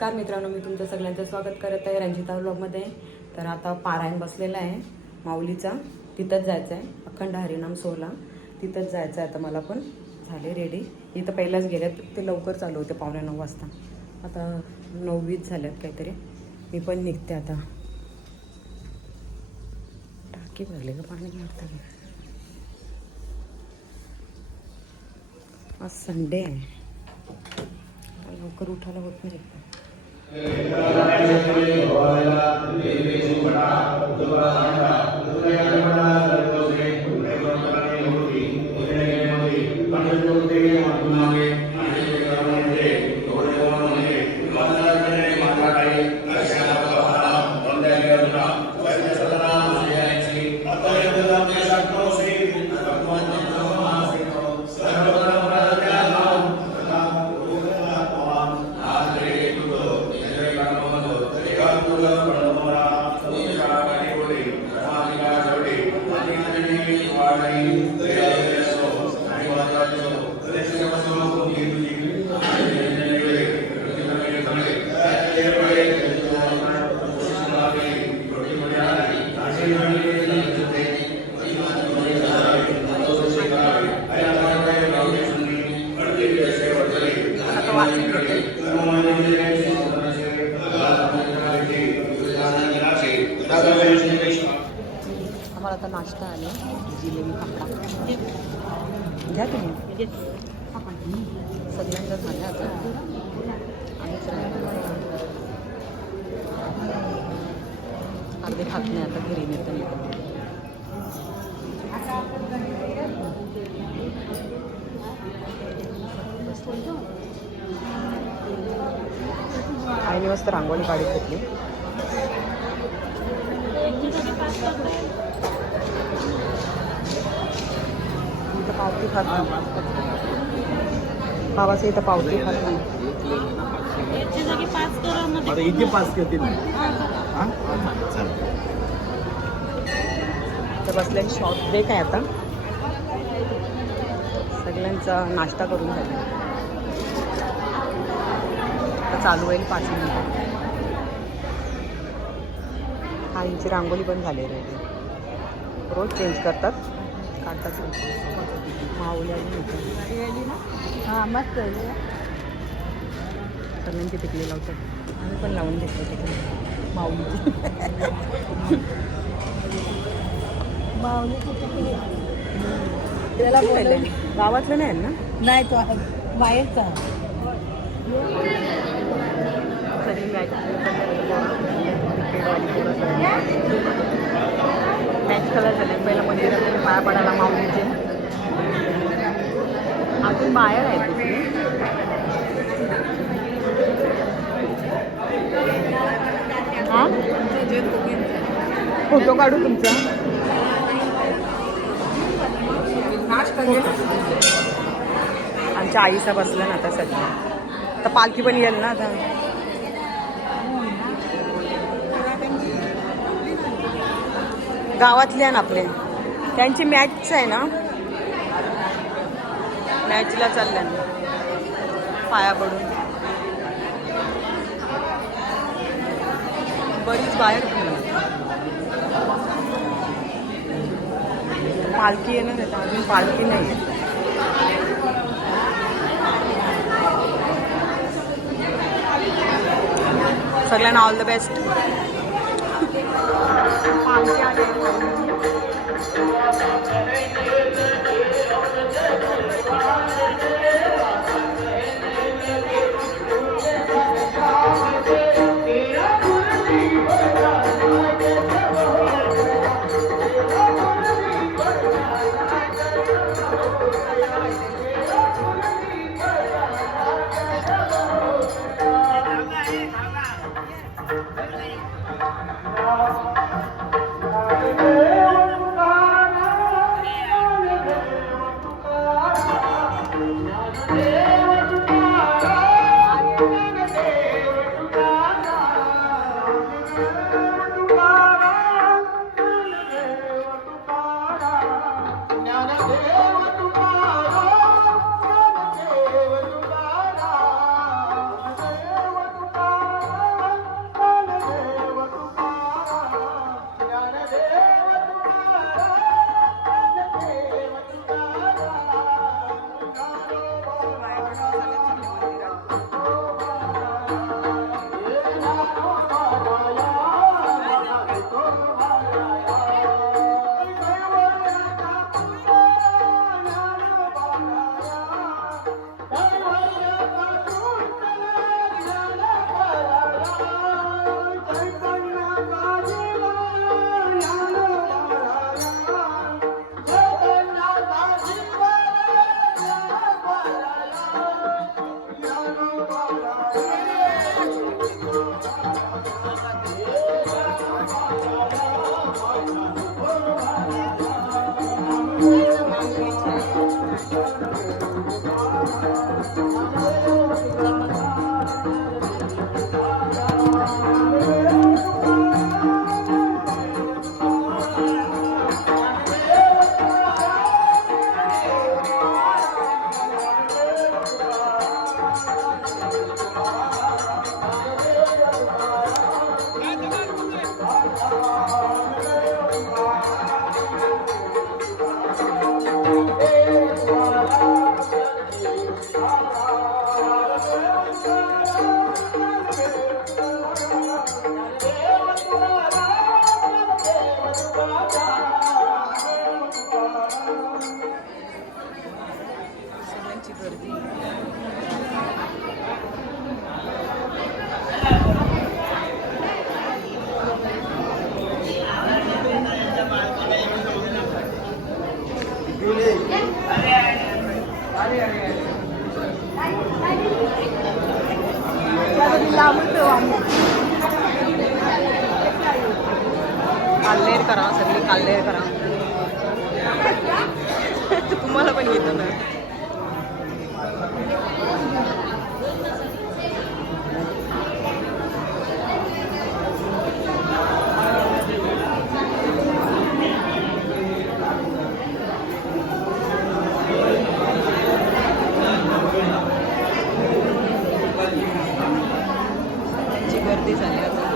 नमस्कार मित्रांनो मी तुमचं सगळ्यांचं स्वागत करत आहे रंजिता ब्लॉगमध्ये. तर आता पारायण बसलेला आहे माऊलीचा. तिथंच जायचं आहे. अखंड हरिनाम सोहळा. तिथंच जायचं आहे आता मला पण. झाले रेडी इथं पहिल्याच गेल्यात ते लवकर चालू होते पावणे नऊ वाजता. आता नववीच झाल्यात काहीतरी. मी पण निघते आता. टाकी भरले का पाणी मारता आज संडे आहे. लवकर उठायला होत नाही. आता आता नाश्ता आले जिलेबी फाफडा घ्या तुम्ही. सगळ्यांचा झालं आता. आम्हीच राहिलो. अर्धे खात नाही आता घरी नेतं नाही आईने मस्त रांगोळी काढत घेतली इथं पावती खात नाही. बाबाचं इथं पावती खात नाही. इथे पास करतील तर बसल्या शॉप ब्रेक आहे आता. सगळ्यांचा नाश्ता करून झाला. आता चालू होईल पाच मिनिटं. आईची रांगोळी पण झाली रेडी रोज चेंज करतात. माऊली आणि होतं हा मस्त सगळ्यांची टिकली लावतात. आम्ही पण लावून घेतो तिकडे. माऊलीची. माऊली कुठे? त्याला. गावातलं नाही ना? नाही तो आहे. बाहेरचा तरी मॅच मॅच कलर झाले पहिलं मंदिरामध्ये पाया पडायला माऊलीचे अजून बाहेर आहे दुसरी फोटो काढू तुमचा. आमच्या आईचा बसला ना आता सध्या. आता पालखी पण येईल ना आता. गावातले आहे ना आपले. त्यांची मॅच आहे ना? मॅचला चालल्या. ना पाया पडून. बरीच बाहेर पालखी पालखी येणार आहे अजून पालखी नाही आहे. सगळ्यांना ऑल द बेस्ट I'm करा सगळी काल्लेर करा तुम्हाला पण येतं ना त्यांची गर्दी झाली आता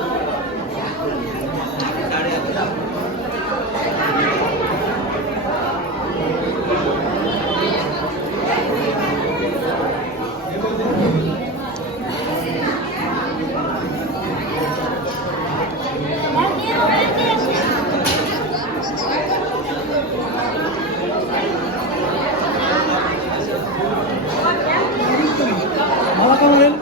मला काय मिळेल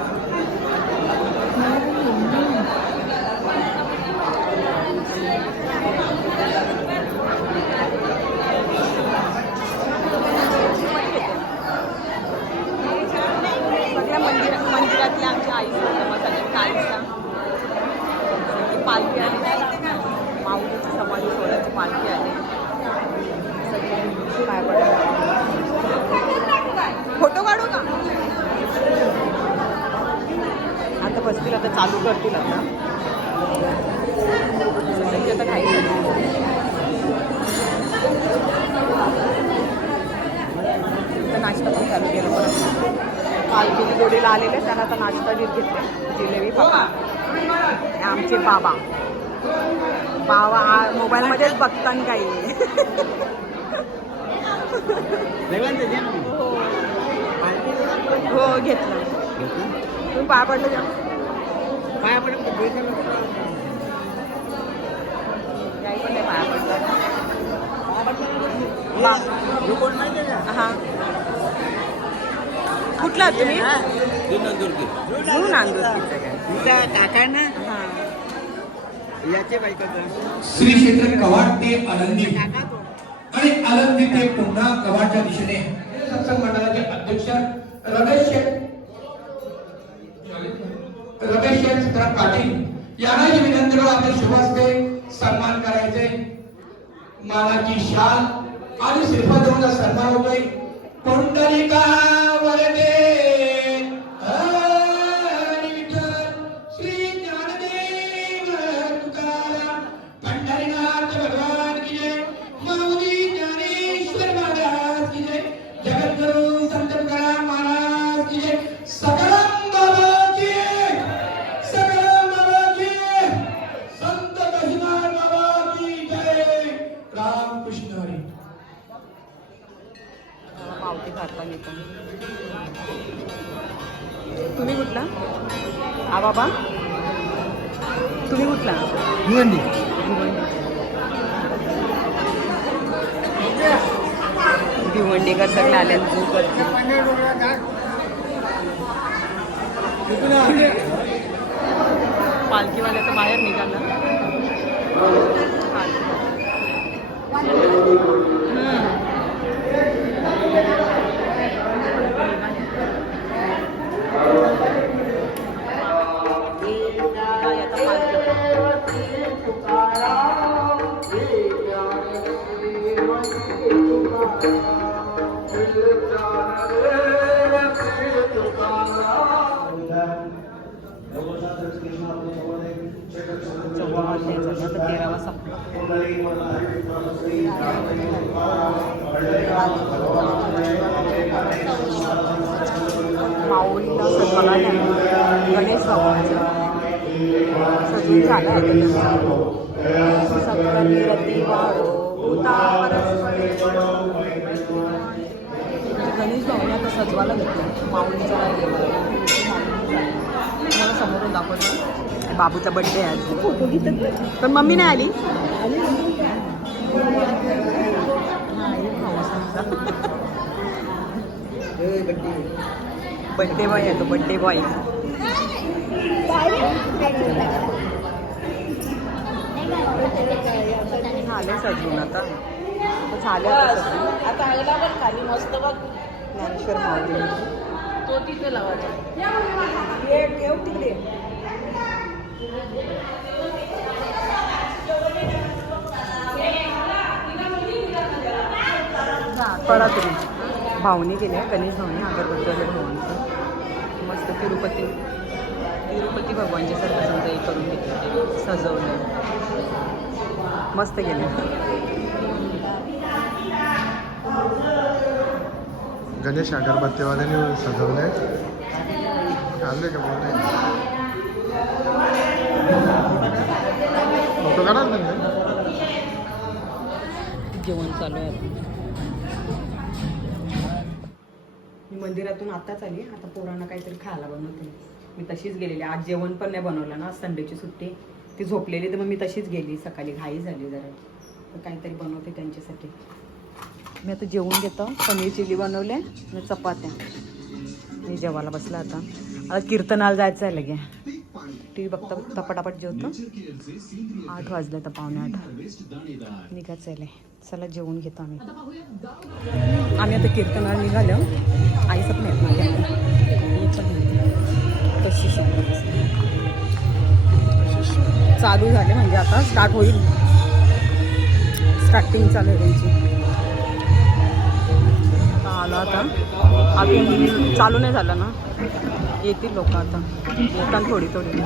सगळ्या मंदिरा मंदिरातल्या आमच्या आईचा समाजाच्या कालचा ही पालखी आली माऊलीची समाधी सोहळ्याची पालखी आली सगळे काय पडलं फोटो काढू का आता बसतील आता चालू करतील आता. आता. आता नाश्ता पण चालू केला परत. पालखीच्या जोडीला आलेले त्यांना आता नाश्ता देत घेतले. जिलेबी हे आमचे बाबा. बाबा मोबाईलमध्येच बघतान काही. हो. घेतलं. तुम्ही पाय पडलं पाया हा. कुठला तुम्ही? जून नांदूरकीचं काय काका ना हां. याचे बायका श्री क्षेत्र कवाड ते आनंदी. आणि आनंदी ते पुन्हा कवाडच्या दिशेने. सत्संग मंडळाचे अध्यक्ष रमेश शेठ रमेश शेठ पाटील यांनाही विनंती करून आपल्या शुभास्ते सन्मान करायचे. मानाची शाल आणि श्रीफळ देऊन सन्मान होतोय. कुंडलिका! तुम्ही कुठला? हा बाबा. तुम्ही कुठला? भिवंडी. भिवंडीकर सगळे आले पालखीवाले तर बाहेर निघाला. माऊलीला सजवायला लागलं. गणेश बाबाचं सजून झालं आहे सप्तमी रती वाढो भूता परस्परे वळो. गणेश भाऊने आता सजवायला घेतलं माऊलीचा मला समोरून दाखवतो. बाबूचा बड्डे आहे आज. फोटो घेतात पण मम्मी नाही आली. बड्डे. बॉय आहे तो बड्डे बॉय झाले सजून आता. आता झाले आता आगला पण खाली मस्त बघ. ज्ञानेश्वर माऊली तो तिथे लावायचा. येऊ तिकडे. तुम्ही. भावनी केल्या गणेश भावनी अगरबत्ती वगैरे भावनी मस्त तिरुपती. तिरुपती भगवानच्या सारखं समजा हे करून घेतलं सजवलं. मस्त गेले. गणेश अगरबत्तीवाल्याने सजवले आणले का बोलले फोटो काढा ना त्यांचे. जेवण चालू आहे. मी मंदिरातून आताच आली. आता पोरांना काहीतरी खायला बनवते. मी तशीच गेलेली. आज जेवण पण नाही बनवलं ना. आज संडेची सुट्टी. ती झोपलेली तर मग मी तशीच गेली. सकाळी घाई झाली जरा. तर काहीतरी बनवते त्यांच्यासाठी. मी आता जेवून घेतो. पनीर चिली बनवले आणि चपात्या. मी जेवायला बसला आता. आता कीर्तनाला जायचं आहे लगे. टी व्ही बघता बघता पटापट जेवतो. आठ वाजले तर पावणे आठ. निघायचं आहे चला जेवून घेतो आम्ही. आम्ही आता कीर्तनाला निघालो. आईचं पण येत माझ्या तशी चालू झाले म्हणजे आता. स्टार्ट होईल. स्टार्टिंग चालू आहे त्यांची. आला आता. अजून चालू नाही झालं ना. येतील लोक आता. येतात थोडी थोडी.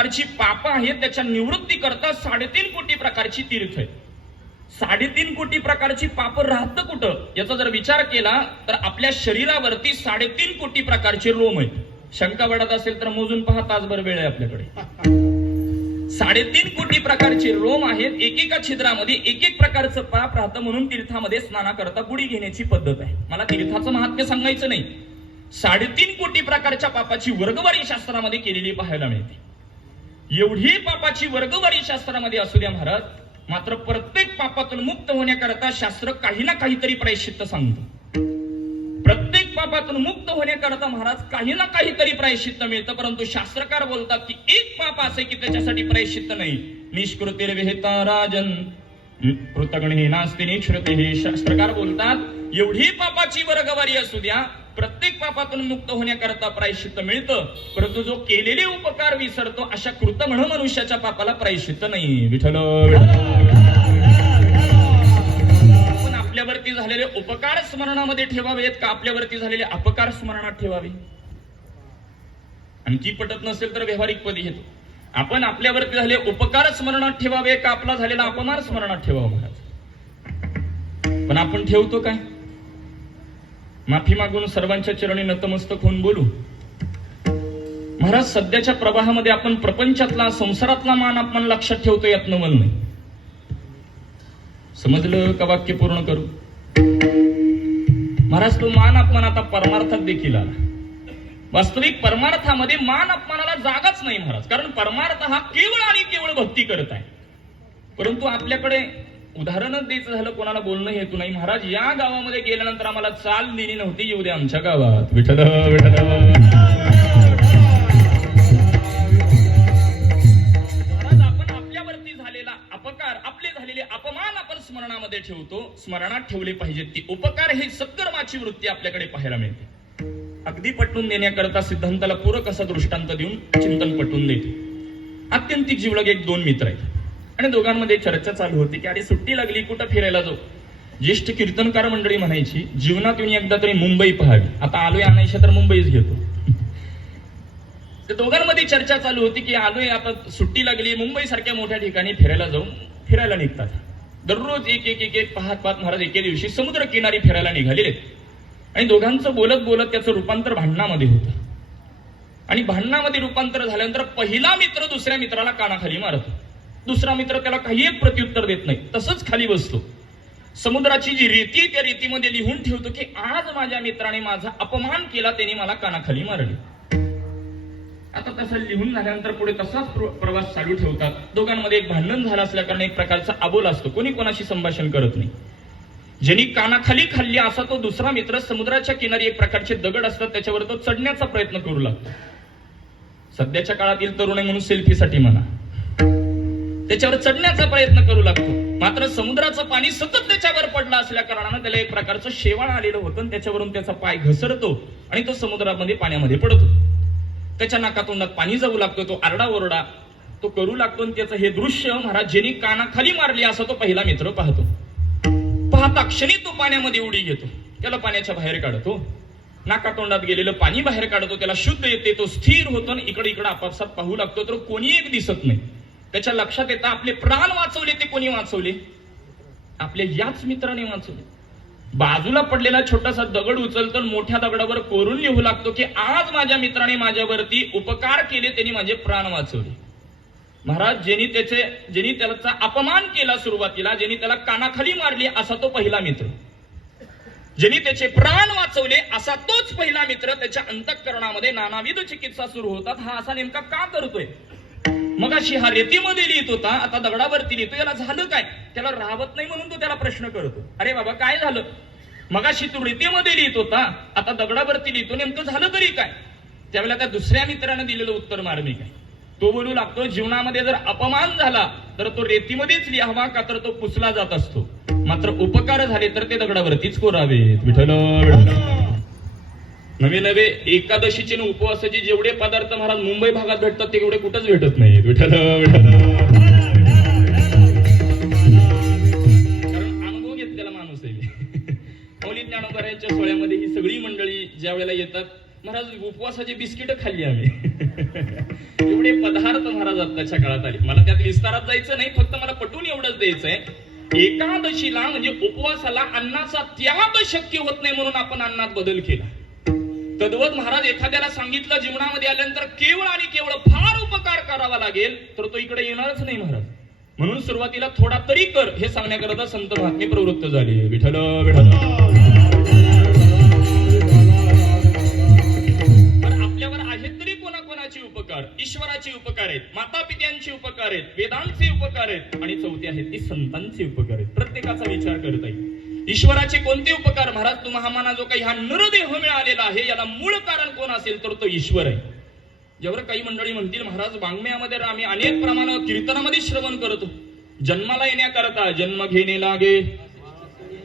प्रकारची पाप आहेत त्याच्या निवृत्ती करता साडेतीन कोटी प्रकारची तीर्थ आहेत. साडेतीन कोटी प्रकारची पाप राहतं कुठं? याचा जर विचार केला तर आपल्या शरीरावरती साडेतीन कोटी प्रकारचे रोम आहेत. शंका वाढत असेल तर मोजून पहा तासभर वेळ आहे आपल्याकडे. साडेतीन कोटी प्रकारचे रोम आहेत एकेका छिद्रामध्ये एक एक प्रकारचं पाप राहतं म्हणून तीर्थामध्ये स्नाना करता बुडी घेण्याची पद्धत आहे. मला तीर्थाचं महात्म्य सांगायचं नाही. साडेतीन कोटी प्रकारच्या पापाची वर्गवारी शास्त्रामध्ये केलेली पाहायला मिळते. एवढी पापाची वर्गवारी शास्त्रामध्ये असू द्या महाराज मात्र प्रत्येक पापातून मुक्त होण्याकरता शास्त्र काही ना काहीतरी प्रायश्चित्त सांगतो. प्रत्येक पापातून मुक्त होण्याकरता महाराज काही ना काहीतरी प्रायश्चित्त मिळतं परंतु शास्त्रकार बोलतात की एक पाप असे की त्याच्यासाठी प्रायश्चित्त नाही. निष्कृतिर्विहिता राजन. कृतगणे नास्ती निश्रुती हे शास्त्रकार बोलतात एवढी पापाची वर्गवारी असू द्या प्रत्येक पापातून मुक्त होण्याकरता प्रायश्चित्त मिळतं परंतु जो केलेले उपकार विसरतो अशा कृत म्हणून मनुष्याच्या पापाला प्रायश्चित्त नाही. विठल आपण आपल्यावरती झालेले उपकार स्मरणामध्ये ठेवावेत का आपल्यावरती झालेले अपकार स्मरणात ठेवावे? आणखी पटत नसेल तर व्यावहारिक पदी घेतो. आपण आपल्यावरती झाले उपकार स्मरणात ठेवावे का आपला झालेला अपमान स्मरणात ठेवावा? पण आपण ठेवतो काय? माफी मागून सर्वांच्या चरणी नतमस्तक होऊन बोलू. महाराज सध्याच्या प्रवाहामध्ये आपण प्रपंचातला संसारातला मान अपमान लक्षात ठेवतो यात नवल नाही. समजलं का वाक्य पूर्ण करू? महाराज तो मान अपमान आता परमार्थात देखील आला. वास्तविक परमार्थामध्ये मान अपमानाला जागाच नाही महाराज कारण परमार्थ हा केवळ आणि केवळ भक्ती करत आहे. परंतु आपल्याकडे उदाहरणच द्यायचं झालं कोणाला बोलणं हेतू नाही. महाराज या गावामध्ये गेल्यानंतर आम्हाला चाल दिली नव्हती. येऊ दे आमच्या गावात. विठल विठल महाराज आपण आपल्यावरती झालेला अपकार आपले झालेले अपमान आपण स्मरणामध्ये स्मरणामध्ये ठेवतो. स्मरणात ठेवले पाहिजेत ती. उपकार ही सत्कर्माची वृत्ती आपल्याकडे पाहायला मिळते. अगदी पटवून देण्याकरता सिद्धांताला पूरक असा दृष्टांत देऊन चिंतन पटवून देते. आत्यंतिक जीवलग एक दोन मित्र आहेत. आणि दोघांमध्ये चर्चा चालू होती की अरे सुट्टी लागली कुठं फिरायला जाऊ? ज्येष्ठ कीर्तनकार मंडळी म्हणायची जीवनात येऊन एकदा तरी मुंबई पाहावी. आता आलोय आणायच्या तर मुंबईच घेतो. दोघांमध्ये चर्चा चालू होती की आलोय आता सुट्टी लागली मुंबई सारख्या मोठ्या ठिकाणी फिरायला जाऊन फिरायला निघतात. दररोज एक एक एक एक पाहत पाहत महाराज एके दिवशी समुद्र किनारी फिरायला निघालेले. आणि दोघांचं बोलत बोलत त्याचं रूपांतर भांडणामध्ये होतं. आणि भांडणामध्ये रूपांतर झाल्यानंतर पहिला मित्र दुसऱ्या मित्राला कानाखाली मारतो. दुसरा मित्र त्याला काही एक प्रत्युत्तर देत नाही तसंच खाली बसतो. समुद्राची जी रेती त्या रेतीमध्ये लिहून ठेवतो की आज माझ्या मित्राने माझा अपमान केला त्याने मला कानाखाली मारले. आता तसं लिहून झाल्यानंतर पुढे तसाच प्रवास चालू ठेवतात. दोघांमध्ये एक भांडण झालं असल्याकारण एक प्रकारचा आबोल असतो. कोणी कोणाशी संभाषण करत नाही. ज्यांनी कानाखाली खाल्ली असा तो दुसरा मित्र समुद्राच्या किनारी एक प्रकारचे दगड असतात त्याच्यावर तो चढण्याचा प्रयत्न करू लागतो. सध्याच्या काळातील तरुण आहे म्हणून सेल्फीसाठी म्हणा. त्याच्यावर चढण्याचा प्रयत्न करू लागतो. मात्र समुद्राचं पाणी सतत त्याच्यावर पडलं असल्या कारणानं त्याला एक प्रकारचं शेवाळ आलेलं होतं आणि त्याच्यावरून त्याचा पाय घसरतो आणि तो समुद्रामध्ये पाण्यामध्ये पडतो. त्याच्या नाकातोंडात पाणी जाऊ लागतो तो आरडा ओरडा तो करू लागतो आणि त्याचं हे दृश्य महाराज ज्यांनी कानाखाली मारली असं तो पहिला मित्र पाहतो. पाहता क्षणी तो पाण्यामध्ये उडी घेतो. त्याला पाण्याच्या बाहेर काढतो. नाकातोंडात गेलेलं पाणी बाहेर काढतो. त्याला शुद्ध येते तो स्थिर होतो आणि इकडे इकडे आपापसात पाहू लागतो. तर कोणी एक दिसत नाही. त्याच्या लक्षात येतं आपले प्राण वाचवले ते कोणी वाचवले? आपल्या याच मित्राने वाचवले. बाजूला पडलेला छोटासा दगड उचलतो मोठ्या दगडावर कोरून लिहू लागतो की आज माझ्या मित्राने माझ्यावरती उपकार केले त्यांनी माझे प्राण वाचवले. महाराज ज्यांनी त्याचे ज्यांनी त्याचा अपमान केला सुरुवातीला ज्यांनी त्याला कानाखाली मारली असा तो पहिला मित्र. ज्यांनी त्याचे प्राण वाचवले असा तोच पहिला मित्र त्याच्या अंतःकरणामध्ये नानाविध चिकित्सा सुरू होतात. हा असा नेमका का करतोय? मग अशी हा रेतीमध्ये लिहित होता आता दगडावरती लिहितो याला झालं काय? त्याला राहत नाही म्हणून तो त्याला प्रश्न करतो. अरे बाबा काय झालं? मगाशी तू रेतीमध्ये लिहित होता आता दगडावरती लिहितो नेमकं झालं तरी काय? त्यावेळेला त्या दुसऱ्या मित्रानं दिलेलं उत्तर मार्मिक काय? तो बोलू लागतो जीवनामध्ये जर अपमान झाला तर तो रेतीमध्येच लिहावा का तर तो पुसला जात असतो? मात्र उपकार झाले तर ते दगडावरतीच कोरावेत. विठ्ठल विठ्ठल. नवे नवे एकादशीचे आणि उपवासाचे जेवढे पदार्थ महाराज मुंबई भागात भेटतात तेवढे कुठंच भेटत नाही विठल विठ्ठल कारण अनुभव घेतलेला माणूस आहे मी. ज्ञानोबरायांच्या सोहळ्यामध्ये ही सगळी मंडळी ज्या वेळेला येतात महाराज उपवासाची बिस्किट खाल्ली आम्ही. एवढे पदार्थ महाराज आताच्या काळात आले. मला त्यात विस्तारात जायचं नाही फक्त मला पटवून एवढंच द्यायचंय. एकादशीला म्हणजे उपवासाला अन्नाचा त्याग शक्य होत नाही म्हणून आपण अन्नात बदल केला. तद्वत महाराज एखाद्याला सांगितलं जीवनामध्ये आल्यानंतर केवळ आणि केवळ फार उपकार करावा लागेल तर तो इकडे येणारच नाही महाराज. म्हणून सुरुवातीला थोडा तरी कर हे सांगण्याकरता संत महात्मे प्रवृत्त झाले. विठल विठल पण आपल्यावर आहेत तरी कोणाकोणाचे उपकार? ईश्वराचे उपकार आहेत माता पित्यांचे उपकार आहेत वेदांचे उपकार आहेत आणि चौथे आहेत ती संतांचे उपकार आहेत. प्रत्येकाचा विचार करता येईल. ईश्वराचे कोणते उपकार? महाराज तुम्हाला जो काही हा नरदेह मिळालेला आहे याला मूळ कारण कोण असेल तर तो ईश्वर आहे. जेवढं काही मंडळी म्हणतील महाराज वाङ्मयामध्ये आम्ही अनेक प्रमाणात कीर्तनामध्ये श्रवण करतो. जन्माला येण्याकरता जन्म घेणे लागे.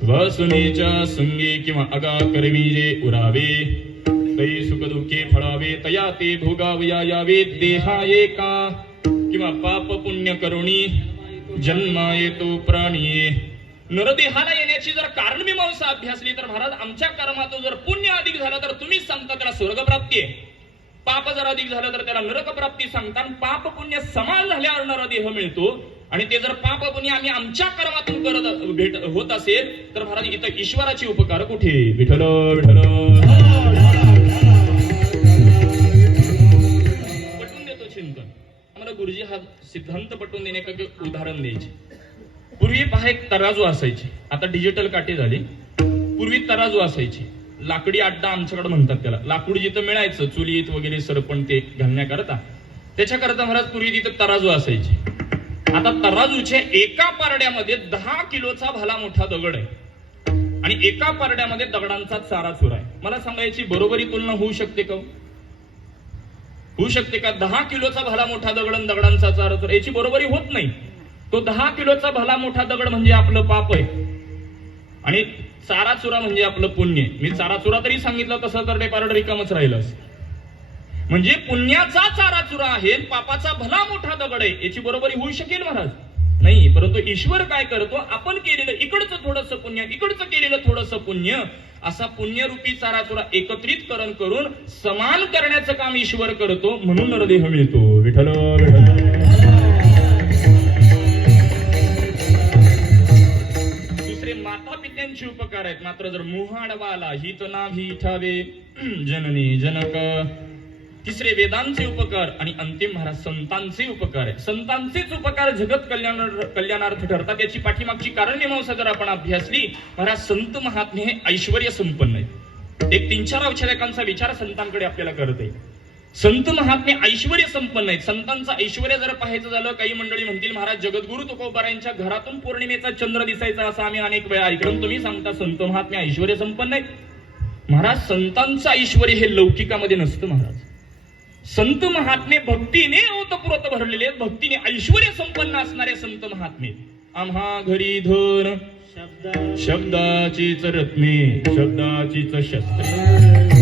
वसुनेच्या सुंगे किंवा अगा करवी जे उरावे. तै सुख दुःखे फळावे तया ते भोगावया यावे. देहा एका किंवा पाप पुण्य करुणी. जन्मा येतो प्राणी नरदेहाला येण्याची जर कारणमीमांसा अभ्यासली तर महाराज आमच्या कर्माचं जर पुण्य अधिक झालं तर तुम्हीच सांगता त्याला स्वर्गप्राप्ती आहे. पाप जर अधिक झालं तर त्याला नरक प्राप्ती सांगता आणि पाप पुण्य समान झाल्यावर नरदेह मिळतो. आणि ते जर पाप पुण्य आम्ही आमच्या कर्मातून करत भेट होत असेल तर महाराज इथं ईश्वराचे उपकार कुठे? विठल विठल पटवून देतो चिंतन. आम्हाला गुरुजी हा सिद्धांत पटवून देण्याकरता एक उदाहरण द्यायचे. पूर्वी पहा एक तराजू असायची. आता डिजिटल काठी झाली. पूर्वी तराजू असायची. लाकडी अड्डा आमच्याकडे म्हणतात त्याला. लाकूड जिथं मिळायचं चुलीत वगैरे सरपण ते घालण्याकरता. त्याच्याकरता महाराज पूर्वी तिथं तराजू असायची. आता तराजूच्या एका पारड्यामध्ये दहा किलोचा भला मोठा दगड आहे. आणि एका पारड्यामध्ये दगडांचा चारा चुरा आहे. मला सांगायची बरोबरी तुलना होऊ शकते का हो? होऊ शकते का? दहा किलोचा भला मोठा दगड आणि दगडांचा चारा चुरा? याची बरोबरी होत नाही. तो दहा किलोचा भला मोठा दगड म्हणजे आपलं पाप आहे. आणि चारा चुरा म्हणजे आपलं पुण्य मी चारा चुरा तरी सांगितलं तसं तर ते पारड रिकामच राहिलं म्हणजे पुण्याचा चारा चुरा आहे पापाचा भला मोठा दगड आहे. याची बरोबरी होऊ शकेल महाराज? नाही परंतु ईश्वर काय करतो? आपण केलेलं इकडचं थोडस पुण्य इकडचं केलेलं थोडस पुण्य असा पुण्यरूपी चारा चुरा एकत्रितकरण करून समान करण्याचं काम ईश्वर करतो म्हणून नरदेह मिळतो. विठल विठल माता उपकार आहेत. मात्र जर मोह हित नाभी ठावे जननी जनक. तिसरे वेदांचे उपकार आणि अंतिम महाराज संतांचे उपकार आहे संतांचेच उपकार जगत कल्याण कल्याणार्थ ठरतात. याची पाठीमागची कारण मीमांसा जर आपण अभ्यासली महाराज संत महात्मे हे ऐश्वर संपन्न आहेत. एक तीन चार औषधकांचा विचार संतांकडे आपल्याला करते. संत महात्मे ऐश्वर संपन्न आहेत. संतांचं ऐश्वर जर पाहायचं झालं काही मंडळी म्हणतील महाराज जगद्गुरु तुकोबारायांच्या घरातून पौर्णिमेचा चंद्र दिसायचा असं आम्ही अनेक वेळा ऐकलं. तुम्ही सांगता संत महात्मे ऐश्वर संपन्न आहेत. महाराज संतांचं ऐश्वर हे लौकिकामध्ये नसतं महाराज. संत महात्मे भक्तीने ओतपुरत भरलेले आहेत. भक्तीने ऐश्वर संपन्न असणारे संत महात्मे आम्हा घरी धन शब्दाचीच रत्ने शब्दाचीच शस्त्र.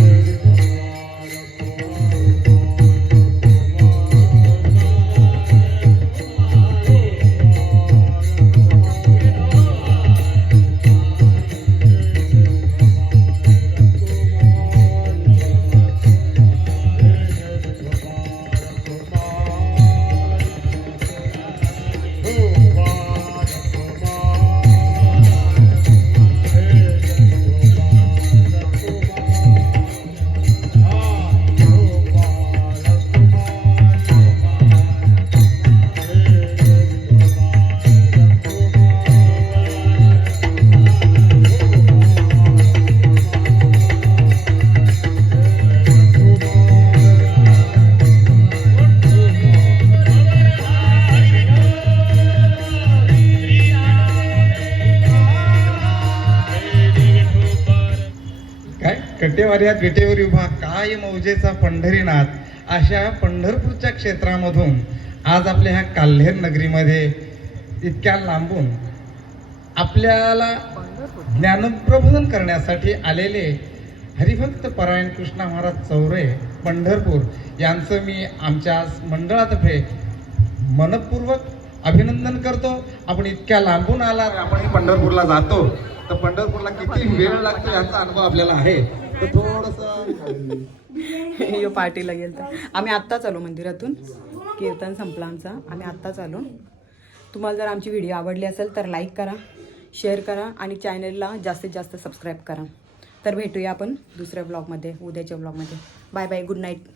या विटेवर उभा काय मौजेचा पंढरीनाथ अशा पंढरपूरच्या क्षेत्रामधून आज आपल्या ह्या काल्हेर नगरीमध्ये इतक्या लांबून आपल्याला ज्ञानप्रबोधन करण्यासाठी आलेले हरिभक्त परायण कृष्णा महाराज चौरे पंढरपूर यांचं मी आमच्या मंडळातर्फे मनपूर्वक अभिनंदन करतो. आपण इतक्या लांबून आला आपण पंढरपूरला जातो. तर पंढरपूरला किती वेळ लागतो याचा अनुभव आपल्याला आहे. थोडस यो पार्टीला गेलतो. आम्ही आत्ताच आलो मंदिरातून. कीर्तन संपला आमचा. आम्ही आत्ताच आलो. तुम्हाला जर आमची व्हिडिओ आवडली असेल तर लाईक करा शेअर करा आणि चॅनलला जास्तीत जास्त सबस्क्राईब करा. तर भेटूया आपण दुसऱ्या ब्लॉगमध्ये उद्याच्या ब्लॉगमध्ये बाय बाय गुड नाईट